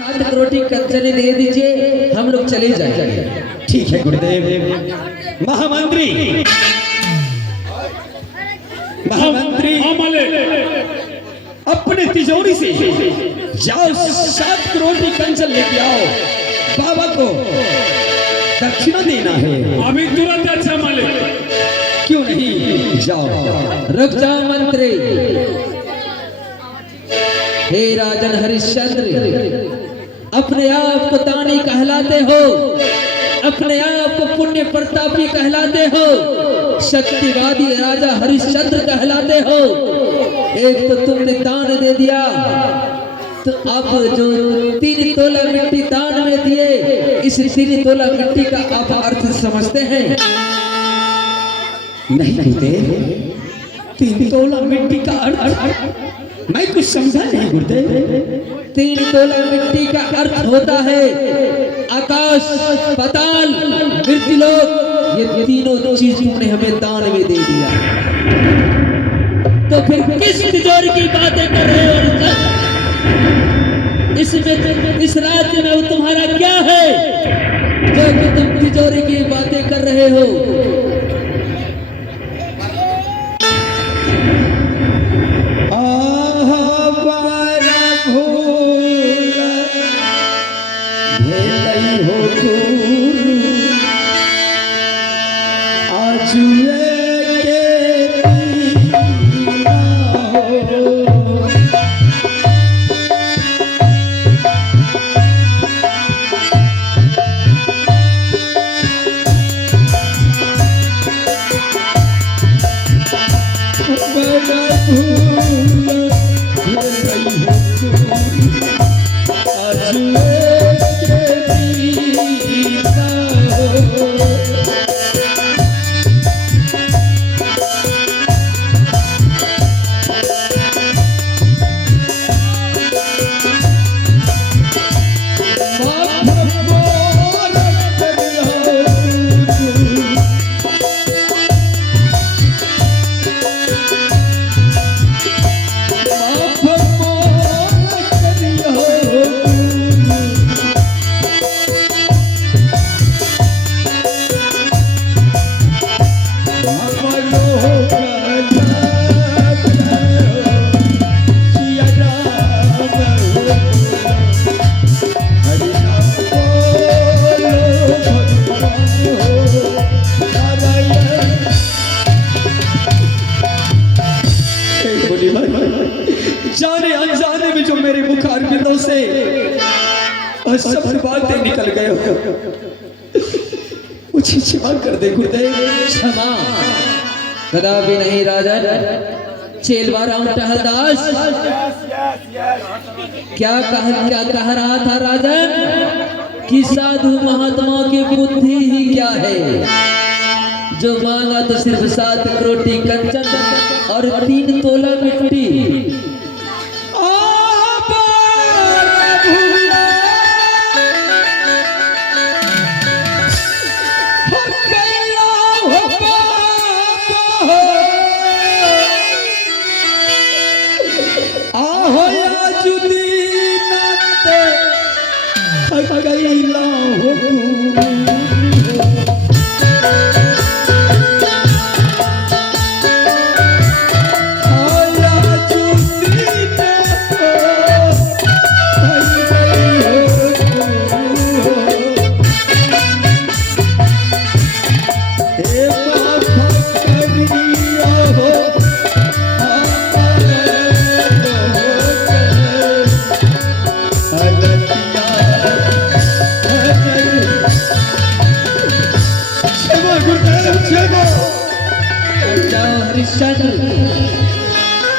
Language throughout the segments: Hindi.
सात रोटी कंचने दे दीजिए, हम लोग चले जाएंगे। ठीक है गुरुदेव। महामंत्री महामंत्री अपने तिजोरी से जाओ 7 करोड़ की कंचन लेके आओ, बाबा को दक्षिणा देना है। अभी तुरंत। अच्छा मालिक। क्यों नहीं, जाओ। रुक जाओ मंत्री। हे राजन हरिश्चंद्र, अपने आप को दानी कहलाते हो, अपने आप को पुण्य प्रतापी कहलाते हो, शक्तिवादी राजा हरिश्चंद्र कहलाते हो। एक तो तुमने दान दे दिया, तो अब जो 3 तोला मिट्टी दान में दिए, इस 3 तोला मिट्टी का आप अर्थ समझते हैं? नहीं गुरुदेव, 3 तोला मिट्टी का अर्थ मैं कुछ समझा नहीं गुरुदेव। 3 तोला मिट्टी का अर्थ होता है आकाश, पाताल, मृत्युलोक। ये तीनों चीज तुमने हमें दान में दे दिया, तो फिर किस तिजोरी की बातें कर रहे हो अर्जुन? इसमें इस राज्य में तुम्हारा क्या है जो कि तुम तिजोरी की बातें कर रहे हो? जाने अनजाने में जो मेरे मुखार बिंदों से शब्द बातें निकल गए हो, मुझे क्षमा कर दे गुरुदेव। क्षमा कदापि नहीं राजन। चेलवाराम टहलदास क्या कह रहा था राजन कि साधु महात्मा की बुद्धि ही क्या है, जो मांगा तो सिर्फ 7 करोटी कंचन और 3 तोला मिट्टी।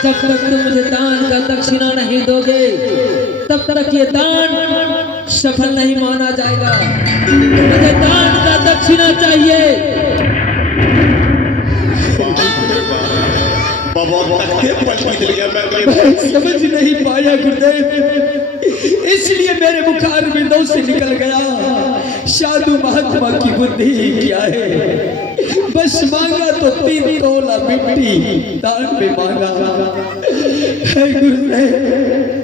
जब तक तुम मुझे दान का दक्षिणा नहीं दोगे, तब तक ये दान सफल नहीं माना जाएगा। मुझे दान का दक्षिणा चाहिए। समझ नहीं पाया गुरुदेव, इसलिए मेरे मुखार बिंदों से निकल गया। साधु महात्मा की बुद्धि क्या है, बस मांगा तो 3 तोला मिट्टी दान में मांगा है गुरुदेव।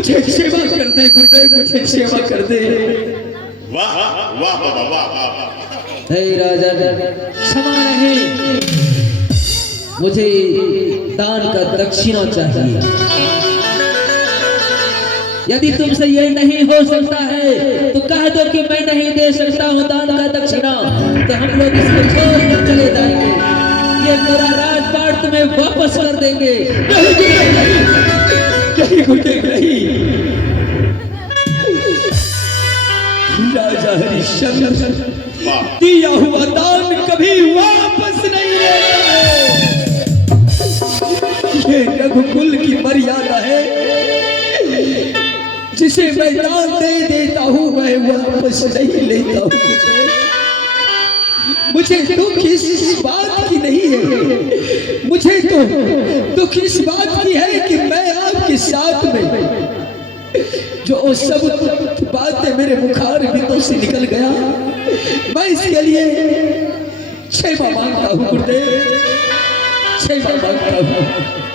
मुझे सेवा कर दे गुरुदेव, मुझे सेवा कर दे। वाह वाह बाबा वाह वाह। हे राजन, क्षमा नहीं, मुझे दान का दक्षिणा चाहिए। यदि तुमसे ये नहीं हो सकता है तो कह दो कि मैं नहीं दे सकता हूँ दान का दक्षिणा, तो हम लोग इसको छोड़ कर चले जाएंगे। ये पूरा राजपाट तुम्हें वापस कर देंगे। नहीं गुरुदेव नहीं, राजा हरिश्चंद्र दिया हुआ दान कभी वापस नहीं लेगा। ये रघुकुल की मर्यादा है, जिसे मैं दान दे देता हूँ मैं वापस नहीं लेता हूँ। मुझे दुख इस बात की नहीं है, मुझे तो दुख इस बात की है कि मैं आपके साथ में जो सब बातें मेरे मुखार बिंदों से निकल गया, मैं इसके लिए क्षमा मांगता हूँ गुरुदेव, क्षमा मांगता हूँ।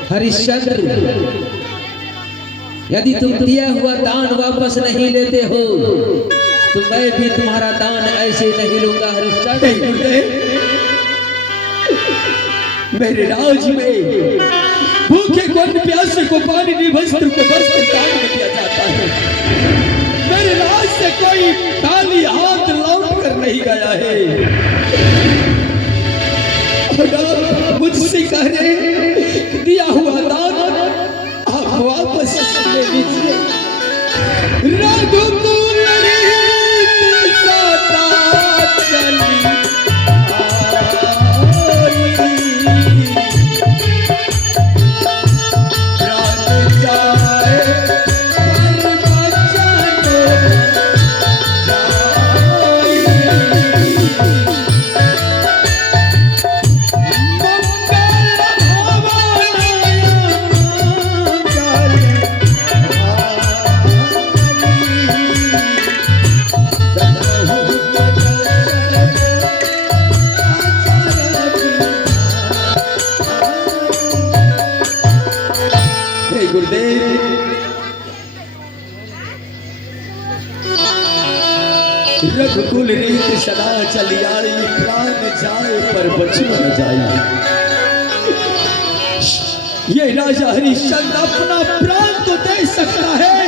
हरिश्चंद्र, यदि तुम दिया हुआ दान वापस नहीं लेते हो तो मैं भी तुम्हारा दान ऐसे नहीं लूंगा। हरिश्चंद्र, नहीं गुरुदेव, मेरे राज में भूखे को अन्न, प्यासे को पानी, निवस्त्र को वस्त्र दान में दिया जाता है। मेरे राज से कोई खाली हाथ लौट कर नहीं गया है। और आप मुझसे कह रहे हैं दिया हुआ दान आप वापस ले लीजिए। रघुकुल रीत सदा चली रघुकुल रीत सदा चली आई, प्राण जाए पर बचन न जाए। ये राजा हरिश्चंद्र अपना प्राण तो दे सकता है,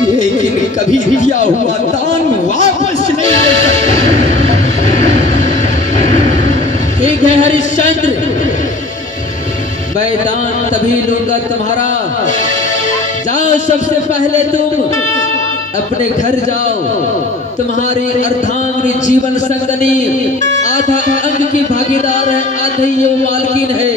लेकिन कभी दिया हुआ दान वापस नहीं ले सकता। ठीक है हरिश्चंद्र, मैं दान तभी लूंगा तुम्हारा। जाओ, सबसे पहले तुम अपने घर जाओ। तुम्हारी अर्धांगिनी जीवन संगनी आधा अंग की भागीदार है, आधी ये मालकिन है।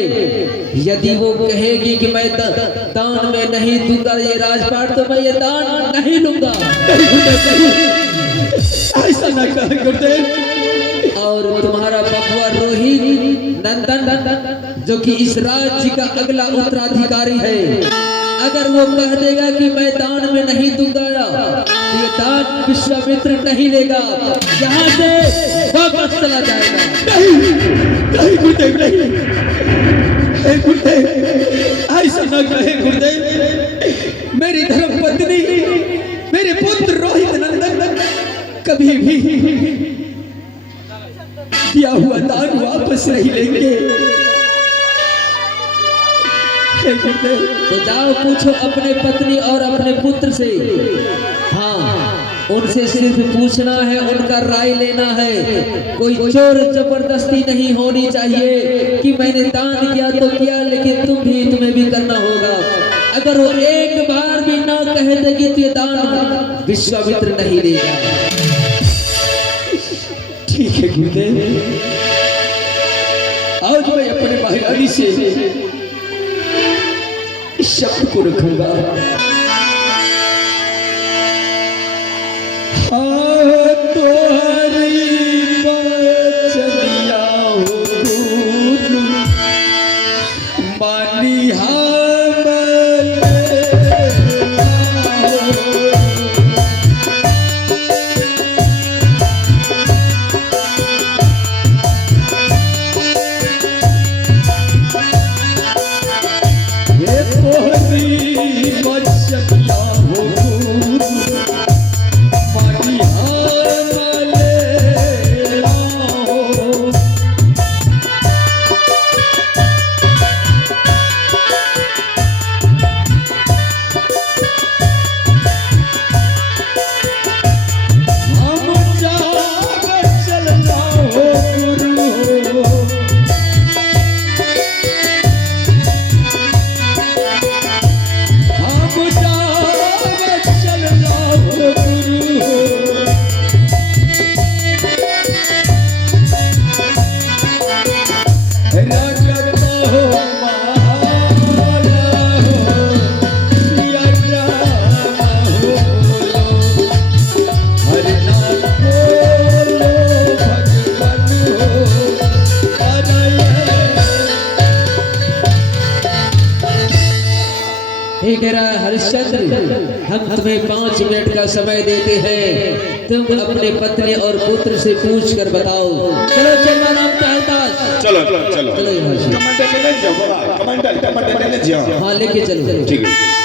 यदि वो कहेगी कि मैं दान में नहीं दूंगा ये राजपाट, तो मैं ये दान नहीं लूंगा। ऐसा न कह गुरुदेव। और तुम्हारा बबुआ रोहित नंदन, जो कि इस राज्य का अगला उत्तराधिकारी है, अगर वो कह देगा कि मैं दान में नहीं दूंगा तो ये दान विश्वामित्र नहीं लेगा, यहाँ से वापस चला जाएगा। नहीं गुरुदेव नहीं, गुरुदेव ऐसा न कहे गुरुदेव। मेरी धर्म पत्नी, मेरे पुत्र रोहित नंदन कभी भी दिया हुआ दान वापस नहीं लेंगे। तो जाओ, पूछो अपने पत्नी और अपने पुत्र से। हाँ, उनसे सिर्फ पूछना है, उनका राय लेना है। कोई जोर जबरदस्ती नहीं होनी चाहिए कि मैंने दान किया तो किया, लेकिन तुम्हें भी करना होगा। अगर वो एक बार भी ना कह देगी तो ये दान विश्वामित्र नहीं देगा। ठीक है गुरुदेव, आज मैं अपने महारानी से इस शब्द को रखूंगा। हाँ तो हरी बचनिया हो गुरु मानी हम तुम्हें 5 मिनट का समय देते हैं। तुम अपने पत्नी और पुत्र से पूछ कर बताओ। चलो चलना नाम कहलदास, चलो चलो चलो चलो यहाँ से। कमांडर लेने जाओ बाबा, कमांडर लेने जाओ। हाँ लेके चलो। ठीक है।